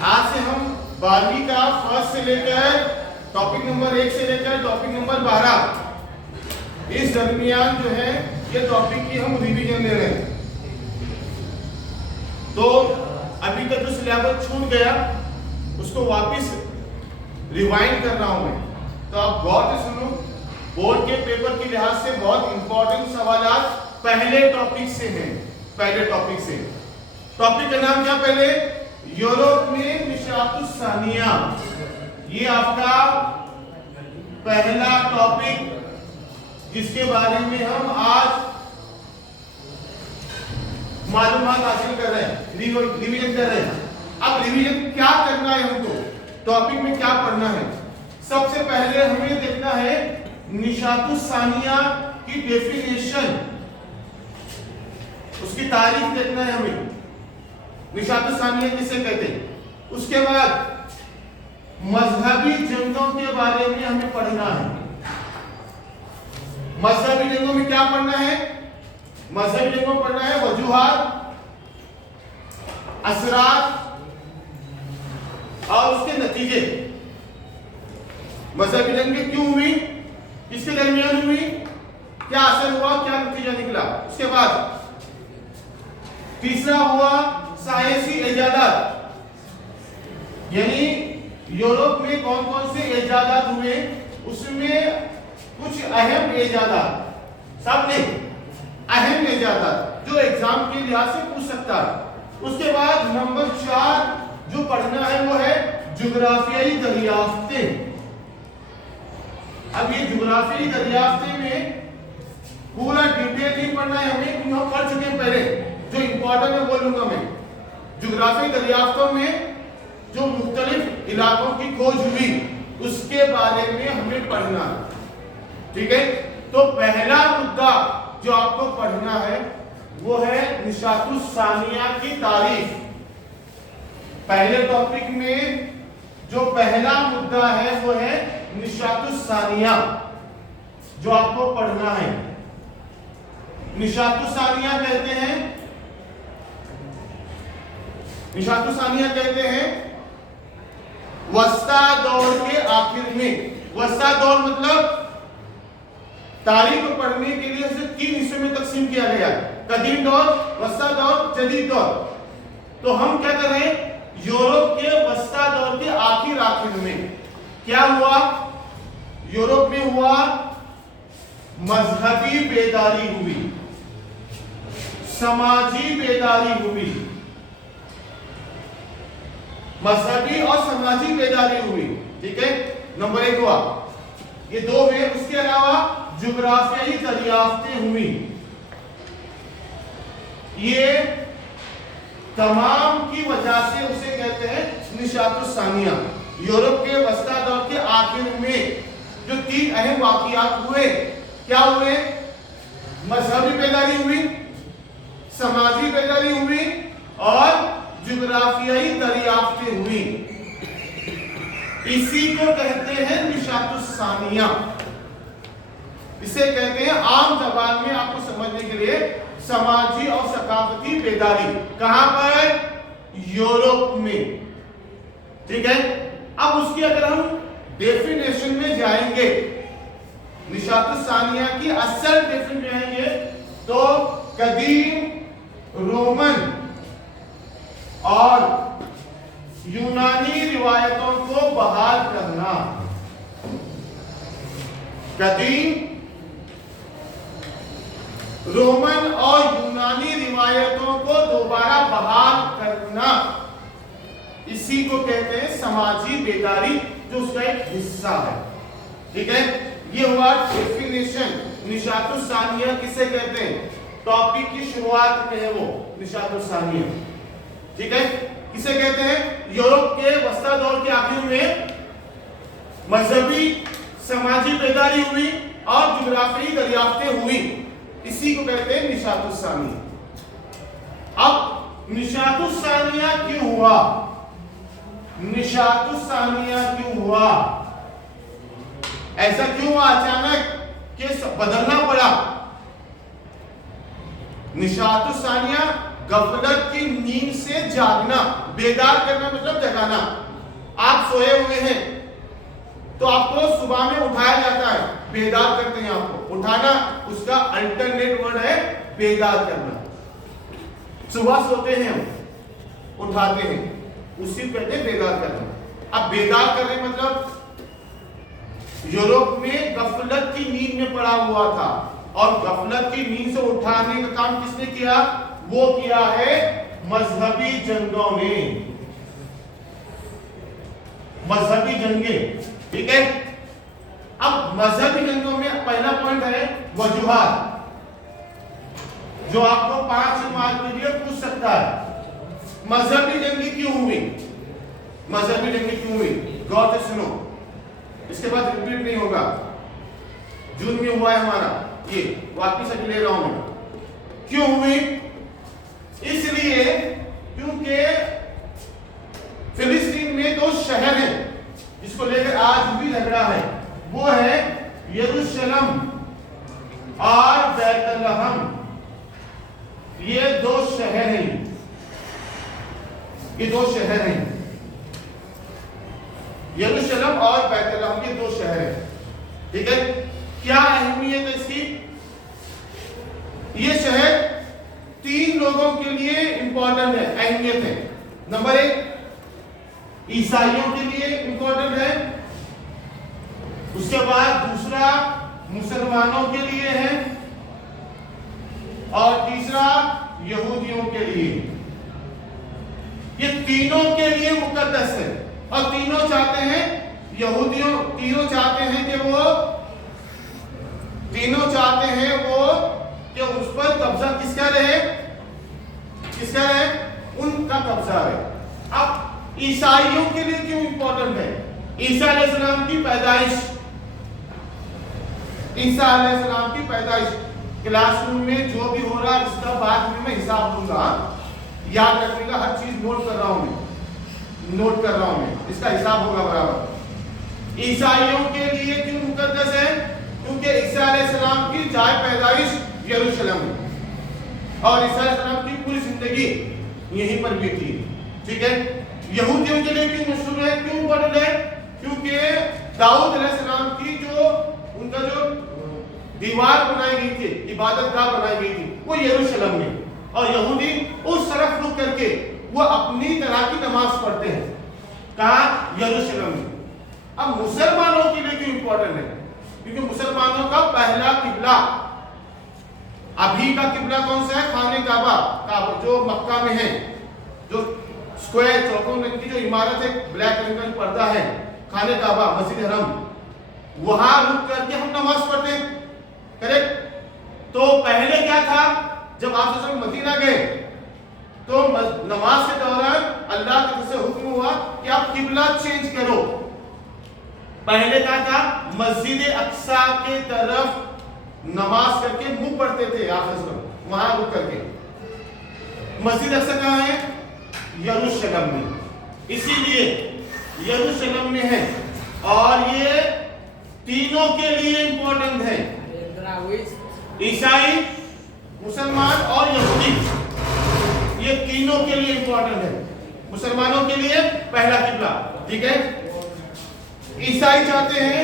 आज से हम 12वीं का फर्स्ट से लेकर टॉपिक नंबर 1 से लेकर टॉपिक नंबर 12 इस दरमियान जो है ये टॉपिक की हम रिवीजन ले रहे हैं। तो अभी तक जो सिलेबस छूट गया उसको वापस रिवाइंड कर रहा हूं मैं, तो आप गौर से सुनो। बोर्ड के पेपर के लिहाज से बहुत इंपॉर्टेंट सवाल पहले टॉपिक से हैं। पहले टॉपिक से, टॉपिक का नाम क्या? पहले यूरोप में निशातुस सानिया, ये आपका पहला टॉपिक जिसके बारे में हम आज मालूमात हासिल कर रहे हैं, रिवीजन कर रहे हैं। अब रिवीजन क्या करना है हमको, टॉपिक में क्या पढ़ना है? सबसे पहले हमें देखना है निशातुस सानिया की डेफिनेशन, उसकी तारीफ देखना है हमें, निशातुस सानिया किसे कहते हैं। उसके बाद मजहबी जंगों के बारे में हमें पढ़ना है। मजहबी जंगों में क्या पढ़ना है? मजहबी जंगों में पढ़ना है वजूहात, असरात और उसके नतीजे। मजहबी जंगें क्यों हुई, किसके दरमियान हुई, क्या असर हुआ, क्या नतीजा निकला। उसके बाद तीसरा हुआ साइंसी इजादात, यानी यूरोप में कौन कौन से इजादात हुए, उसमें कुछ अहम इजादात, सब नहीं अहम इजादात जो एग्जाम के लिहाज से पूछ सकता है। उसके बाद नंबर 4 जो पढ़ना है वो है जुग्राफियाई दरियाफ्तें। अब ये जुग्राफियाई दरियाफ्तें में पूरा डिटेल नहीं पढ़ना है हमें, क्योंकि हम पढ़ चुके हैं पहले। जो इंपॉर्टेंट है बोलूंगा मैं, जुग्राफियाई दरियाफ्तों में जो मुख्तलिफ इलाकों की खोज हुई उसके बारे में हमें पढ़ना है, ठीक है। तो पहला मुद्दा जो आपको पढ़ना है वो है निशातुस सानिया की तारीफ। पहले टॉपिक में जो पहला मुद्दा है वो है निशातुस सानिया, जो आपको पढ़ना है। निशातुस सानिया कहते हैं, निशातुस सानिया कहते हैं वस्ता दौर के आखिर में। वस्ता दौर मतलब तारीख को पढ़ने के लिए उसे 3 हिस्सों में तकसीम किया गया है, कदीम दौर, वस्ता दौर, जदीद दौर। तो हम क्या कर रहे हैं, यूरोप के वस्ता दौर के आखिर में क्या हुआ, यूरोप में हुआ मजहबी बेदारी हुई, समाजी बेदारी हुई, मजहबी और समाजी बेदारी हुई, ठीक है। नंबर 1 हुआ, ये 2 हुए। उसके अलावा जुग्राफियाई दरियाफ्तें हुई, ये तमाम की वजह से उसे कहते हैं निशातुस सानिया। यूरोप के वस्ता दौर के आखिर में जो 3 अहम वाकयात हुए, क्या हुए, मजहबी बेदारी हुई, समाजी बेदारी हुई और जुग्राफियाई दरियाफ्तें हुई। इसी को कहते हैं निशातुस सानिया। इसे कहते हैं आम जबान में आपको समझने के लिए समाजी और सकाफती बेदारी। कहां पर? यूरोप में, ठीक है। अब उसकी अगर हम डेफिनेशन में जाएंगे, निशातुस सानिया की असल डेफिनेशन में जाएंगे तो कदीम रोमन और यूनानी रिवायतों को बहाल करना, कदीम रोमन और यूनानी रिवायतों को दोबारा बहाल करना, इसी को कहते हैं समाजी बेदारी, जो उसका एक हिस्सा है, ठीक है। ये हुआ डेफिनेशन। निशातुस सानिया किसे कहते हैं, टॉपिक की शुरुआत में है वो निशातुस सानिया, ठीक है। किसे कहते हैं, यूरोप के वस्ता दौर के आखिर में मजहबी समाजी बेदारी हुई और जुग्राफियाई दरियाफ्तें हुई, इसी को कहते हैं निशातुस सानिया। अब निशातुस सानिया क्यों हुआ, निशातुस सानिया क्यों हुआ, ऐसा क्यों हुआ अचानक कि बदलना पड़ा। निशातुस सानिया गफलत की नींद से जागना, बेदार करना मतलब जगाना। आप सोए हुए हैं तो आपको सुबह में उठाया जाता है, बेदार करते हैं आपको। उठाना उसका अल्टरनेट वर्ड है बेदार करना। सुबह सोते हैं हम, उठाते हैं, उसी कहते हैं बेदार करना। अब बेदार करने मतलब यूरोप में गफलत की नींद में पड़ा हुआ था और गफलत की नींद से उठाने का काम किसने किया? वो किया है मजहबी जंगों ने, मजहबी जंगें। ठीक है, अब मजहबी जंगों में पहला पॉइंट है वजूहात, जो आपको 5 मार्क के लिए पूछ सकता है। मजहबी जंगी क्यों हुई? मजहबी जंगी क्यों हुई? गौर से सुनो, इसके बाद रिपीट नहीं होगा। जून में हुआ है हमारा, ये वापिस अभी ले रहा हूं मैं। क्यों हुई? इसलिए क्योंकि फिलिस्तीन में 2 शहर हैं जिसको लेकर आज भी झगड़ा है, वो है यरूशलेम और बैतलहम। ये 2 शहर हैं, ये 2 शहर हैं, यरूशलेम और बैतलहम, ये 2 शहर हैं। ठीक है, क्या अहमियत है इसकी? ये शहर 3 लोगों के लिए इंपॉर्टेंट है, अहमियत है। नंबर 1 ईसाइयों के लिए इंपॉर्टेंट है, उसके बाद दूसरा मुसलमानों के लिए है, और तीसरा यहूदियों के लिए। ये तीनों के लिए मुकद्दस है और तीनों चाहते हैं, तीनों चाहते हैं कि उस पर कब्जा किसका रहे? उनका कब्जा रहे। अब ईसाइयों के लिए क्यों इंपॉर्टेंट है? ईसा अलैहिस्सलाम की पैदाइश, क्लासरूम में जो भी हो रहा है इसका बाद में मैं हिसाब दूंगा, याद रखने का, हर चीज नोट कर रहा हूं मैं, इसका हिसाब होगा बराबर। ईसाइयों के लिए क्यों मुकद्दस है? क्योंकि ईसा अलैहिस्सलाम की जाए पैदाइश यरूशलेम में और ईसा अलैहिस्सलाम की पूरी जिंदगी यहीं पर बीती। ठीक है, यहूदियों के लिए क्यों मशहूर है, क्यों इंपॉर्टेंट है? क्योंकि दाऊद अलैहिस्सलाम की उनका जो दीवार बनाई गई थी, इबादतगाह बनाई गई थी, वो यरूशलेम में, और यहूदी उस तरफ रुक करके वो अपनी तरह की नमाज पढ़ते हैं। कहा? यरूशलेम में। अब मुसलमानों के लिए क्यों इंपॉर्टेंट है? क्योंकि मुसलमानों का पहला किबला, अभी का किबला कौन सा है? खाने काबा, जो मक्का में है, जो स्क्वायर चौकोर रंग की जो इमारत है, ब्लैक रंग का पर्दा है, खाने काबा, मस्जिद हरम, वहां रुक करके हम नमाज पढ़ते हैं। करेक्ट? तो पहले क्या था, जब आप मदीना गए तो नमाज के दौरान अल्लाह की तरफ से हुक्म हुआ कि आप किबला चेंज करो। पहले क्या था? मस्जिद अक्सा के तरफ नमाज करके मुंह पढ़ते थे आप, वहां रुक करके। मस्जिद अक्सा कहाँ है? यरूशलेम में, इसीलिए यरूशलेम में है। और ये तीनों के लिए इंपॉर्टेंट है, ईसाई, मुसलमान और यहूदी, ये तीनों के लिए इंपॉर्टेंट है। मुसलमानों के लिए पहला किबला, ठीक है। ईसाई चाहते हैं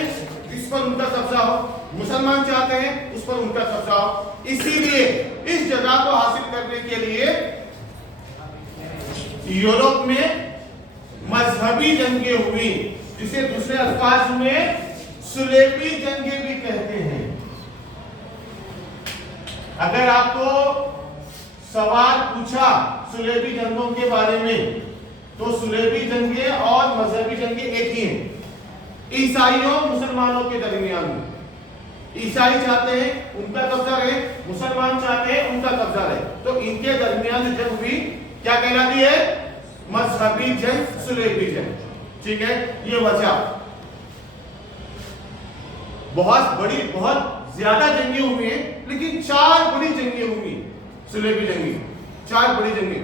इस पर उनका कब्जा हो, मुसलमान चाहते हैं उस पर उनका कब्जा हो। इसीलिए इस जगह को हासिल करने के लिए यूरोप में मजहबी जंगें हुई, जिसे दूसरे अल्फाज में सुलेबी जंगें भी कहते हैं। अगर आपको सवाल पूछा सुलेबी जंगों के बारे में, तो सुलेबी जंगे और मजहबी जंगे एक ही हैं, ईसाइयों मुसलमानों के दरमियान में। ईसाई चाहते हैं उनका कब्जा रहे, मुसलमान चाहते हैं उनका कब्जा रहे, तो इनके दरमियान जंग हुई, क्या कहलाती है? मजहबी जंग, सुलेबी जंग। ठीक है, ये वजह। बहुत बड़ी, बहुत ज्यादा जंगे हुई हैं, लेकिन 4 बड़ी जंगे हुई सुलेबी जंगी, 4 बड़ी जंगे,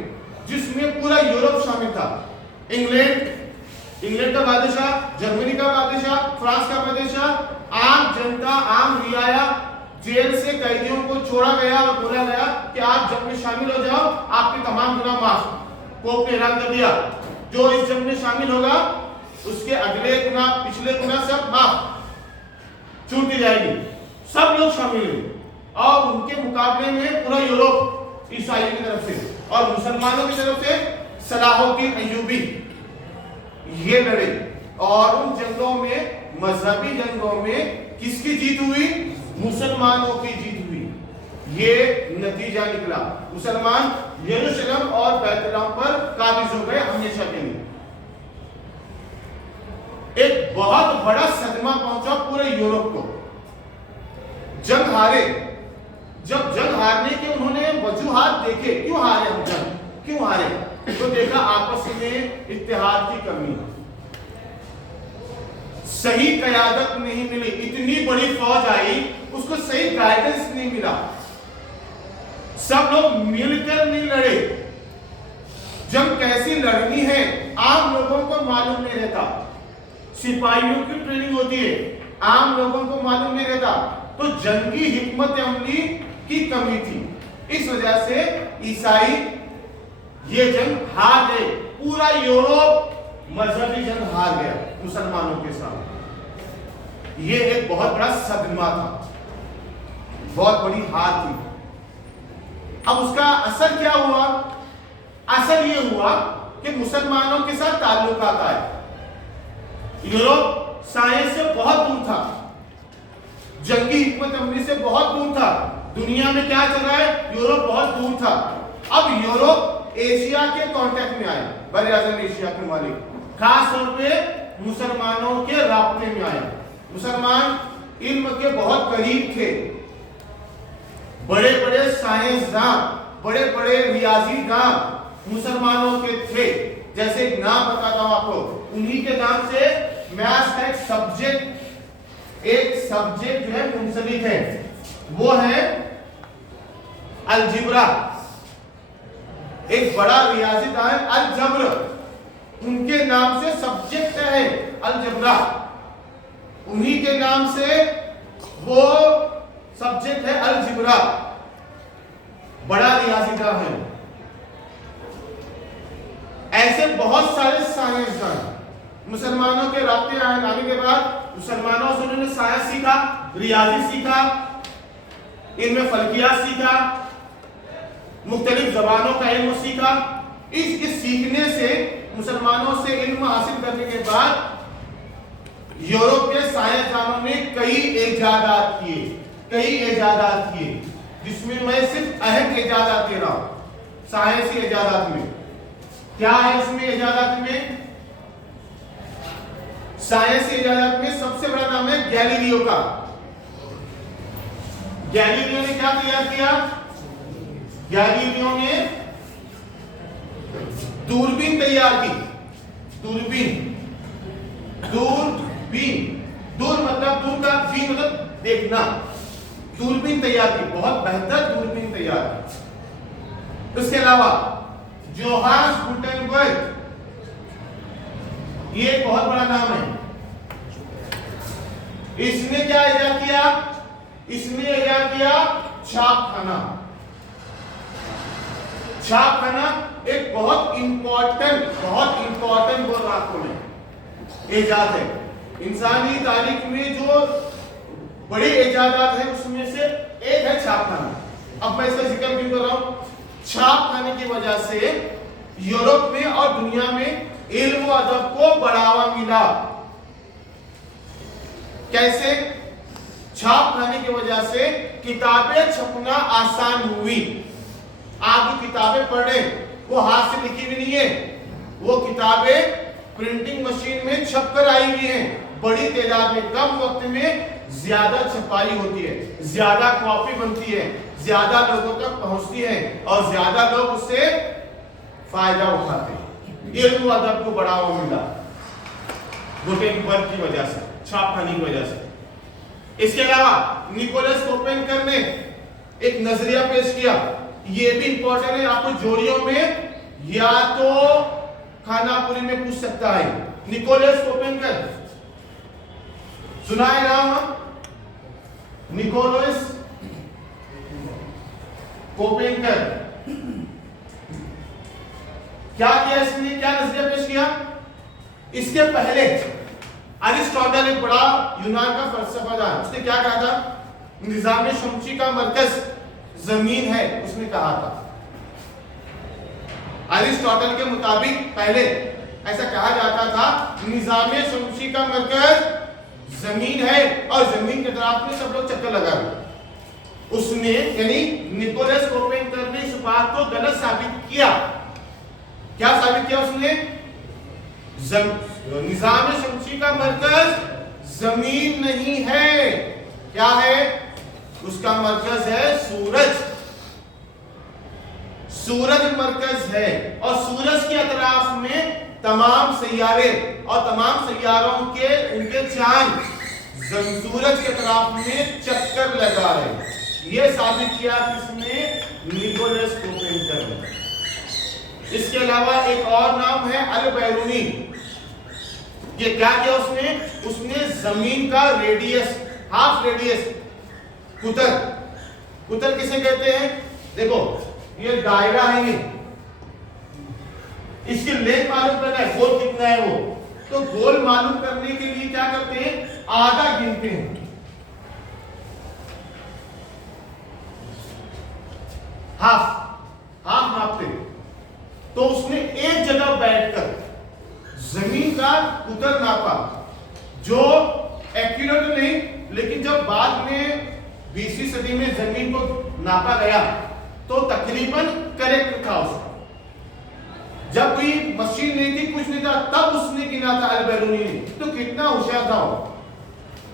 जिसमें पूरा यूरोप शामिल था। इंग्लैंड का बादशाह, जर्मनी का बादशाह, फ्रांस का बादशाह, आम जनता, आम रियाया, जेल से कैदियों को छोड़ा गया और बोला गया कि आप जंग में शामिल हो जाओ, आपके तमाम गुनाह माफ। पोप ने ऐलान कर दिया जो इस जंग में शामिल होगा उसके अगले गुनाह पिछले गुनाह सब माफ, छूट दी जाएगी। सब लोग शामिल हुए और उनके मुकाबले में पूरा यूरोप ईसाइयों की तरफ से और मुसलमानों की तरफ से सलाहुद्दीन अय्यूबी ये लड़े। और उन जंगों में, मजहबी जंगों में किसकी जीत हुई? मुसलमानों की जीत हुई। ये नतीजा निकला, मुसलमान यरूशलेम और बैतलहम पर काबिज हो गए हमेशा के लिए। एक बहुत बड़ा सदमा पहुंचा पूरे यूरोप को। जंग हारे, जब जंग हारने के उन्होंने वजूहात देखे, क्यों हारे हम जंग, क्यों हारे, तो देखा आपस में इत्तेहाद की कमी, सही क़यादत नहीं मिली। इतनी बड़ी फौज आई, उसको सही गाइडेंस नहीं मिला, सब लोग मिलकर नहीं लड़े। जंग कैसी लड़नी है आम लोगों को मालूम नहीं रहता, सिपाहियों की ट्रेनिंग होती है, आम लोगों को मालूम नहीं रहता। तो जंगी हिकमत अमली की कमी थी, इस वजह से ईसाई ये जंग हार गए। पूरा यूरोप मजहबी जंग हार गया मुसलमानों के साथ। ये एक बहुत बड़ा सदमा था, बहुत बड़ी हार थी। अब उसका असर क्या हुआ? असर ये हुआ कि मुसलमानों के साथ ताल्लुकात आए। यूरोप साइंस से बहुत दूर था, जंगी हिकमत अमली से बहुत दूर था। दुनिया में क्या चल रहा है, यूरोप बहुत दूर था। अब यूरोप एशिया के कांटेक्ट में आए, बड़े आजम एशिया के मालिक, खास तौर पे मुसलमानों के राब्ते में आए। मुसलमान इल्म के बहुत करीब थे, बड़े बड़े साइंसदान, बड़े बड़े रियाजीदान मुसलमानों के थे। जैसे एक नाम बताता हूं आपको, उन्हीं के नाम से मैथ्स का एक सब्जेक्ट जो है मुंसलिक है, वो है अलजिब्रा। एक बड़ा रियाजीदान अलजब्र, उनके नाम से सब्जेक्ट है अलजब्रा, उन्हीं के नाम से वो सब्जेक्ट है अलजिब्रा। बड़ा रियाजीदान है। ऐसे बहुत सारे साइंसदान मुसलमानों के रास्ते आने के बाद मुसलमानों से उन्होंने साइंस सीखा, रियाजी सीखा, इनमें फल्कियात सीखा, मुख्तलिफ जबानों का इल्म सीखा। इस सीखने से, मुसलमानों से इल्म हासिल करने के बाद यूरोप के साइंसदानों ने कई इजादात किए, जिसमें मैं सिर्फ अहम इजादात दे रहा हूं। साइंसी इजादात में क्या है? इसमें इजादात में, साइंसी इजादात में सबसे बड़ा नाम है गैलीलियो का। गैलीलियो ने क्या तैयार किया? गैलीलियो ने दूरबीन तैयार की। दूर मतलब दूर का, बीन मतलब देखना। दूरबीन तैयार की, बहुत बेहतर दूरबीन तैयार की। इसके अलावा जोहान्स गुटेनबर्ग, ये एक बहुत बड़ा नाम है। इसने क्या इजाद किया? इसने इजाद किया छापखाना। छापखाना एक बहुत इंपॉर्टेंट बोल रहा में इजाद है। इंसानी तारीख में जो बड़ी इजादात है उसमें से एक है छापखाना। अब मैं इसका जिक्र भी कर रहा हूं। छापखाने की वजह से यूरोप में और दुनिया में इल्म व अदब को बढ़ावा मिला। कैसे? छापखाने की वजह से किताबें छपना आसान हुई। आप जो किताबें पढ़े वो हाथ से लिखी भी नहीं है, वो किताबें प्रिंटिंग मशीन में छपकर आई हुई हैं। बड़ी तादाद में, कम वक्त में ज्यादा छपाई होती है, ज्यादा कॉपी बनती है, ज्यादा लोगों तक पहुंचती है और ज्यादा लोग उससे फायदा उठाते हैं। इल्म व अदब को बढ़ावा मिला गुटेनबर्ग की वजह से, छापखाने की वजह से। इसके अलावा निकोलस कोपेरनिकस ने एक नजरिया पेश किया, ये भी इंपॉर्टेंट है। आपको जोड़ियों में या तो खानापुरी में पूछ सकता है। निकोलस कोपेरनिकस सुना है नाम? निकोलस कोपेनकर, क्या किया इसने, क्या नजरिया पेश किया? इसके पहले अरिस्टोटल एक बड़ा यूनान का फलसफादान, उसने क्या कहा था? निजाम शमसी का मरकज जमीन है, उसने कहा था। अरिस्टोटल के मुताबिक पहले ऐसा कहा जाता था, निजाम शमसी का मरकज जमीन है और जमीन के तरफ में सब लोग चक्कर लगा रहे। उसने यानी निकोलस कोपेनकर ने इस बात को गलत साबित किया। क्या साबित किया उसने? निजाम शमसी का मरकज जमीन नहीं है, क्या है? उसका मरकज है सूरज। सूरज मरकज है और सूरज के अतराफ में तमाम सैयारे और तमाम सैयारों के उनके चांद सूरज के तरफ में चक्कर लगा रहे। यह साबित किया किसने? निकोलस कोपेनकर ने। इसके अलावा एक और नाम है अल-बैरूनी। ये क्या किया उसने? उसने जमीन का रेडियस, हाफ रेडियस, कुतर, कुतर किसे कहते हैं? देखो ये दायरा है, ये इसकी लेंथ मालूम करना है, गोल कितना है वो, तो गोल मालूम करने के लिए क्या करते हैं? आधा गिनते हैं, हाफ नापते। तो उसने एक जगह बैठकर जमीन का कुतर नापा, जो एक्यूरेट नहीं, लेकिन जब बाद में 20वीं सदी में जमीन को नापा गया तो तकरीबन करेक्ट था उसका। जब कोई मशीन नहीं थी, कुछ नहीं था, तब उसने गिना था अल-बैरूनी ने। तो कितना होशियार था वो,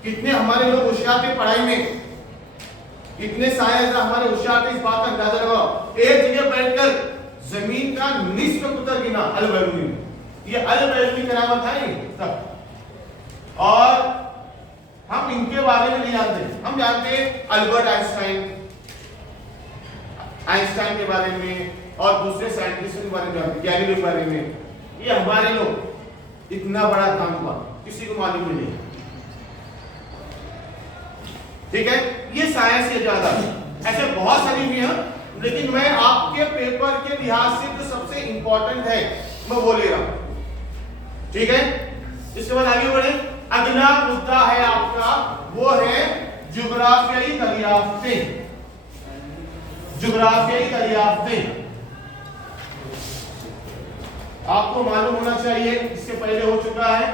कितने हमारे लोग होशियार थे पढ़ाई में, कितने साइंसदान हमारे होशियार थे, इस बात का अंदाजा लगाओ। एक जगह बैठकर जमीन का निस्फ कुतर गिना अल-बैरूनी ने। ये अल-बैरूनी करामत है तब। और हम इनके बारे में नहीं जानते, हम जानते हैं अल्बर्ट आइंस्टाइन के बारे में और दूसरे साइंटिस्टों के बारे में जानते, गैलीलियो के बारे में। ये हमारे लोग इतना बड़ा काम हुआ, किसी को मालूम नहीं। ठीक है, ये साइंस के ज्यादा ऐसे बहुत सारी भी हैं, लेकिन मैं आपके पेपर के लिहाज से जो सबसे इंपॉर्टेंट है मैं वो ले रहा हूं। ठीक है, इसके बाद आगे बढ़े। अगला मुद्दा है आपका, वो है जुग्राफियाई दरियाफ्तें। जुग्राफियाई दरियाफ्तें आपको मालूम होना चाहिए, इससे पहले हो चुका है।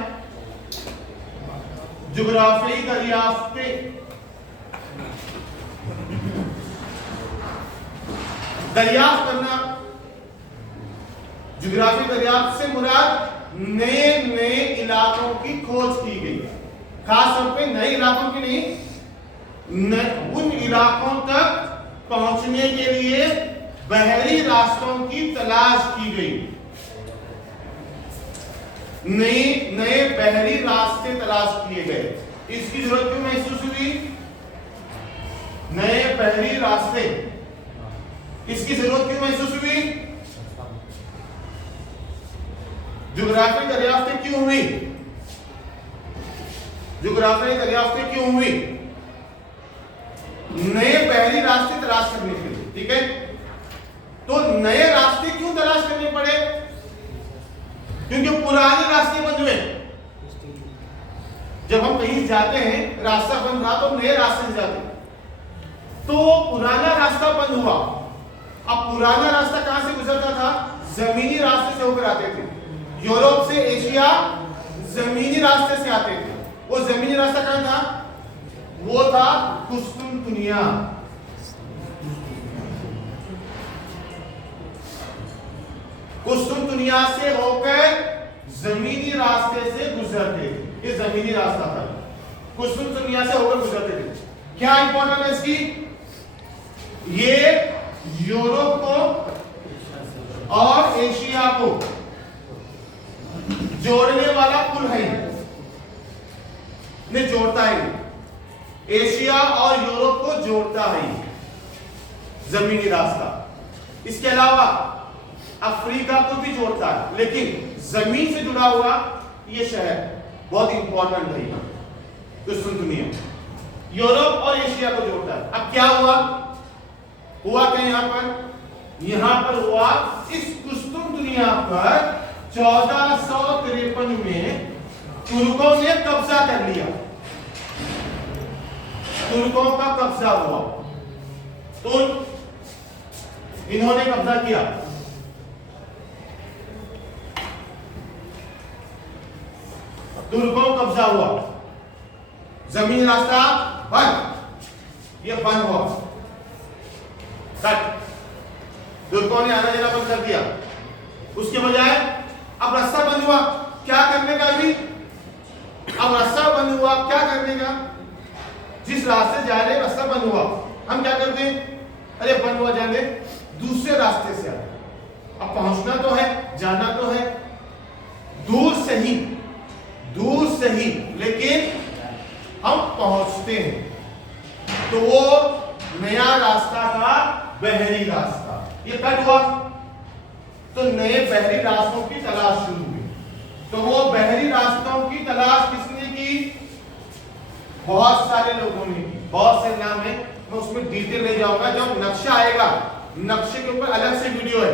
जुग्राफियाई दरियाफ्तें, दरियाफ्त करना, जुग्राफी दरियाफ्त से मुराद नए नए इलाकों की खोज की गई, खास तौर पे नए इलाकों की नहीं, उन इलाकों तक पहुंचने के लिए बहरी रास्तों की तलाश की गई। नए बहरी रास्ते तलाश किए गए। इसकी जरूरत क्यों महसूस हुई? नए बहरी रास्ते, इसकी जरूरत क्यों महसूस हुई? जुग्राफियाई दरियाफ्तें क्यों हुई? जुग्राफियाई दरियाफ्तें क्यों हुई? नए बहरी रास्ते तलाश करने के लिए। ठीक है, तो नए रास्ते क्यों तलाश करने पड़े? क्योंकि पुराने रास्ते बंद हुए। जब हम कहीं जाते हैं, रास्ता बंद था तो नए रास्ते से जाते, तो पुराना रास्ता बंद हुआ। अब पुराना रास्ता कहां से गुजरता था? जमीनी रास्ते से होकर आते थे। यूरोप से एशिया जमीनी रास्ते से आते थे। वो जमीनी रास्ता कहां था? वो था कुस्तुनतुनिया। कुस्तुनतुनिया से होकर जमीनी रास्ते से गुजरते थे। ये जमीनी रास्ता था, कुस्तुनतुनिया से होकर गुजरते थे। क्या इंपॉर्टेंट है इसकी? ये यूरोप को और एशिया को जोड़ने वाला पुल है, ने जोड़ता है। एशिया और यूरोप को जोड़ता है जमीनी रास्ता। इसके अलावा अफ्रीका को भी जोड़ता है, लेकिन जमीन से जुड़ा हुआ ये शहर बहुत इंपॉर्टेंट है। तो सुन दुनिया यूरोप और एशिया को जोड़ता है। अब क्या हुआ? हुआ क्या यहाँ पर हुआ इस कुस्तुम दुनिया पर 1453 में तुर्कों ने कब्जा कर लिया। तुर्कों का कब्जा हुआ, इन्होंने कब्जा किया। तुर्कों कब्जा हुआ, जमीन रास्ता बंद, ये बंद हुआ, तुर्कों ने आना जाना बंद कर दिया। उसके बजाय अब रास्ता बंद हुआ, क्या करने का अभी? अब रास्ता बंद हुआ, क्या करने का? जिस रास्ते जा रहे रास्ता बंद हुआ, हम क्या करते हैं? अरे बंद हुआ, जाने दूसरे रास्ते से आए। अब पहुंचना तो है, जाना तो है, दूर से ही, लेकिन हम पहुंचते हैं। तो वो नया रास्ता था बहरी रास्ता, ये कट हुआ, तो नए बहरी रास्तों की तलाश शुरू हुई। तो वो बहरी रास्तों की तलाश किसने की? बहुत सारे लोगों ने की, बहुत से नाम है, मैं उसमें डिटेल ले जाऊंगा। जब नक्शा आएगा, नक्शे के ऊपर अलग से वीडियो है,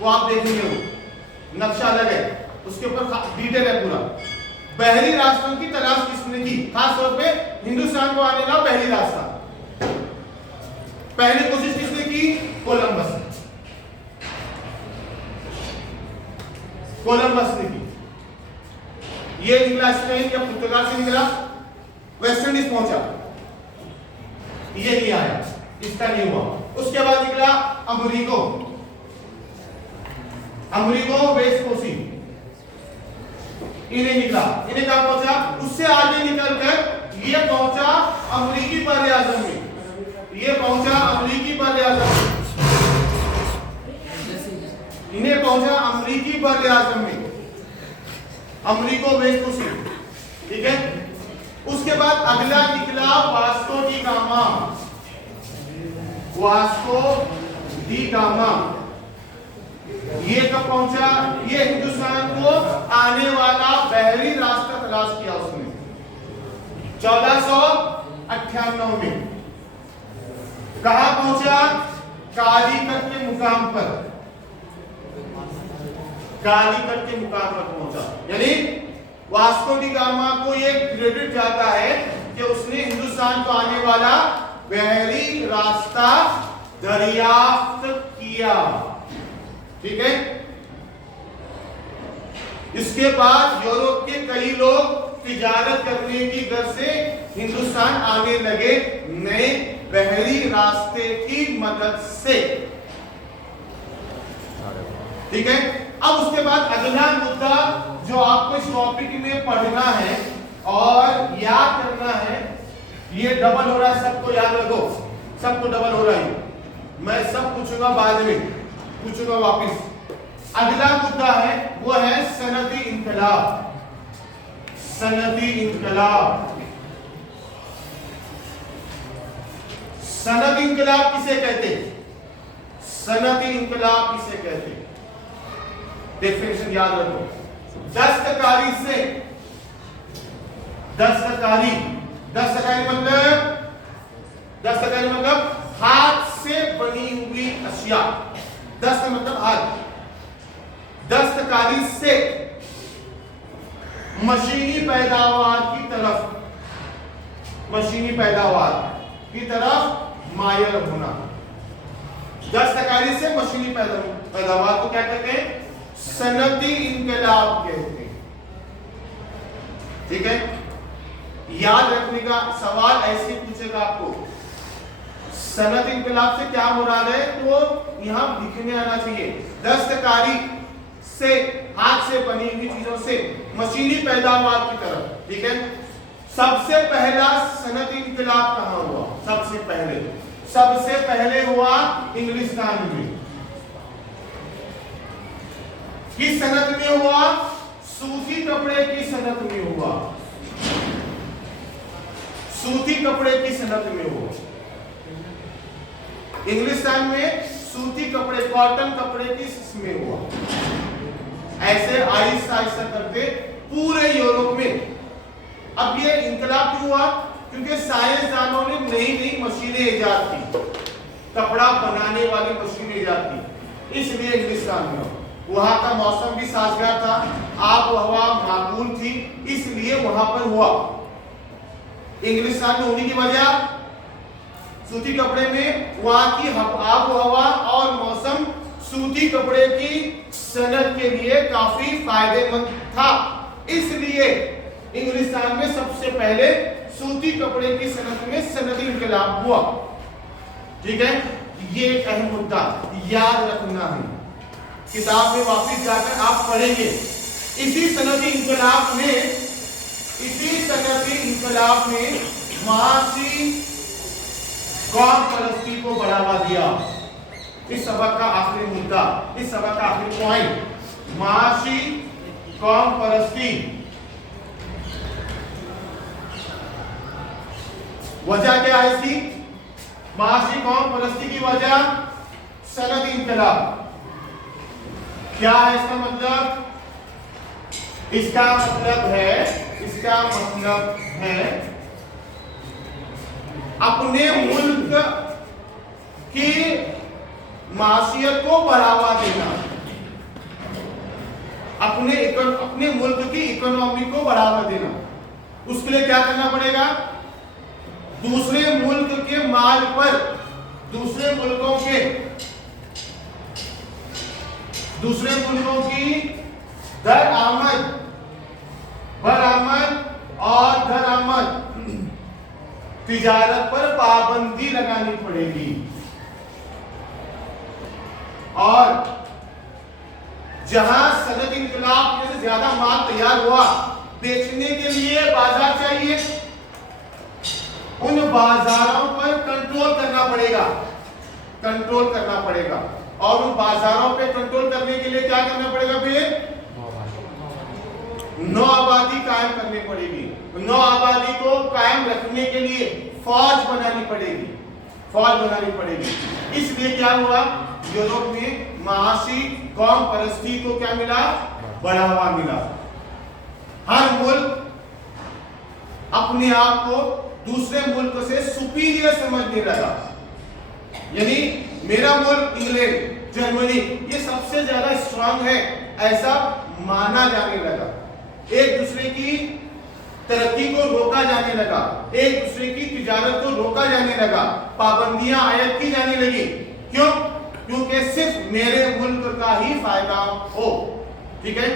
वो आप देखेंगे। वो नक्शा अलग है, उसके ऊपर डिटेल है पूरा। बहरी रास्तों की तलाश किसने की? खास तौर पे हिंदुस्तान को आने वाला बहरी रास्ता पहली कोशिश किसने की? कोलंबस ने की। ये निकला स्पेन या पुर्तगाल से निकला, वेस्ट इंडीज पहुंचा, ये नहीं आया, इसका नहीं हुआ। उसके बाद निकला अमरीको वेस्टकोसी, इन्हें निकला, इन्हें कहां पहुंचा? उससे आगे निकलकर ये पहुंचा अमरीकी बर्र-ए-आज़म में, ये पहुंचा अमरीकी बर्र-ए-आज़म में, इन्हें पहुंचा अमरीकी बर्र-ए-आज़म में, अमरीको वेस्टकोसी, ठीक है। उसके बाद अगला निकला वास्को डी गामा, ये कब पहुंचा? ये हिंदुस्तान को आने वाला बहरी रास्ता तलाश किया उसने 1498 में। कहां पहुंचा? कालीकट के मुकाम पर, पहुंचा। यानी वास्को डी गामा को ये क्रेडिट जाता है कि उसने हिंदुस्तान को आने वाला बहरी रास्ता दरियाफ्त किया, ठीक है। इसके बाद यूरोप के कई लोग तिजारत करने की गर्ज से हिंदुस्तान आने लगे नए बहरी रास्ते की मदद से, ठीक है। अब उसके बाद अगला मुद्दा जो आपको इस टॉपिक में पढ़ना है और याद करना है, ये डबल हो रहा है, सबको याद रखो, सबको डबल हो रहा है, मैं सब पूछूंगा बाद में, पूछूंगा वापिस। अगला मुद्दा है वो है सनती इनकलाब। सनती इनकलाब किसे कहते? सनती इनकलाब किसे कहते? डेफिनेशन याद रखो। दस्तकारी मतलब हाथ से बनी हुई अशिया। दस्त मतलब हाथ, दस्तकारी से मशीनी पैदावार की तरफ मायल होना। दस्तकारी से मशीनी पैदावार को क्या कहते हैं? सनती इनकलाब कहते हैं, ठीक है। याद रखने का सवाल ऐसे पूछेगा आपको, सनत इनकलाब से क्या मुराद है, तो यहां लिखने आना चाहिए। दस्तकारी से, हाथ से बनी हुई चीजों से मशीनी पैदावार की तरफ, ठीक है। सबसे पहला सनत इनकलाब कहां हुआ? सबसे पहले हुआ इंग्लिस्तान में। किस सनत में हुआ? सूती कपड़े की सनत में हुआ। सूती कपड़े की सनत में हुआ इंग्लिस्तान में, सूती कपड़े, कॉटन कपड़े की इसमें हुआ। ऐसे आहिस्ता आहिस्ता करते पूरे यूरोप में। अब ये इनकलाब क्यों हुआ? क्योंकि साइंसदानों ने नई नई मशीनें इजाद की। कपड़ा बनाने वाली मशीन ईजाद की, इसलिए इंग्लिस्तान में वहां का मौसम भी साजगार था, आब हवा माकूल थी, इसलिए वहां पर हुआ। इंग्लिस्तान में होने की वजह सूती कपड़े में वहां की आब हवा और मौसम सूती कपड़े की सनत के लिए काफी फायदेमंद था, इसलिए इंग्लिस्तान में सबसे पहले सूती कपड़े की सनत में सनदी इंकलाब हुआ। ठीक है, ये एक अहम मुद्दा याद रखना है, किताब में वापस जाकर आप पढ़ेंगे। इसी सनदी इंकलाब में मासी कौम परस्ती को बढ़ावा दिया। इस सबक का आखिरी मुद्दा, इस सबक का आखिरी पॉइंट, मासी कौम परस्ती। वजह क्या है इसकी? मासी कौम परस्ती की वजह सनदी इंकलाब। क्या है इसका मतलब? इसका मतलब है अपने मुल्क की माशियत को बढ़ावा देना, अपने मुल्क की इकोनॉमी को बढ़ावा देना। उसके लिए क्या करना पड़ेगा? दूसरे मुल्क के माल पर दूसरे मुल्कों की बरामद और दरामद तिजारत पर पाबंदी लगानी पड़ेगी, और जहां सनद इंकलाब में से ज्यादा माल तैयार हुआ, बेचने के लिए बाजार चाहिए, उन बाजारों पर कंट्रोल करना पड़ेगा। और उन बाजारों पे कंट्रोल करने के लिए क्या करना पड़ेगा? फिर नौ आबादी कायम करनी पड़ेगी। नौ आबादी को कायम रखने के लिए फौज बनानी पड़ेगी। इसलिए क्या हुआ? यूरोप में मासी कौम परस्ती को क्या मिला? बढ़ावा मिला। हर मुल्क अपने आप को दूसरे मुल्क से सुपीरियर समझने लगा, यानी मेरा मुल्क इंग्लैंड, जर्मनी ये सबसे ज्यादा स्ट्रांग है, ऐसा माना जाने लगा। एक दूसरे की तरक्की को रोका जाने लगा, एक दूसरे की तिजारत को रोका जाने लगा, पाबंदियां आयत की जाने लगी। क्यों? क्योंकि सिर्फ मेरे मुल्क का ही फायदा हो। ठीक है,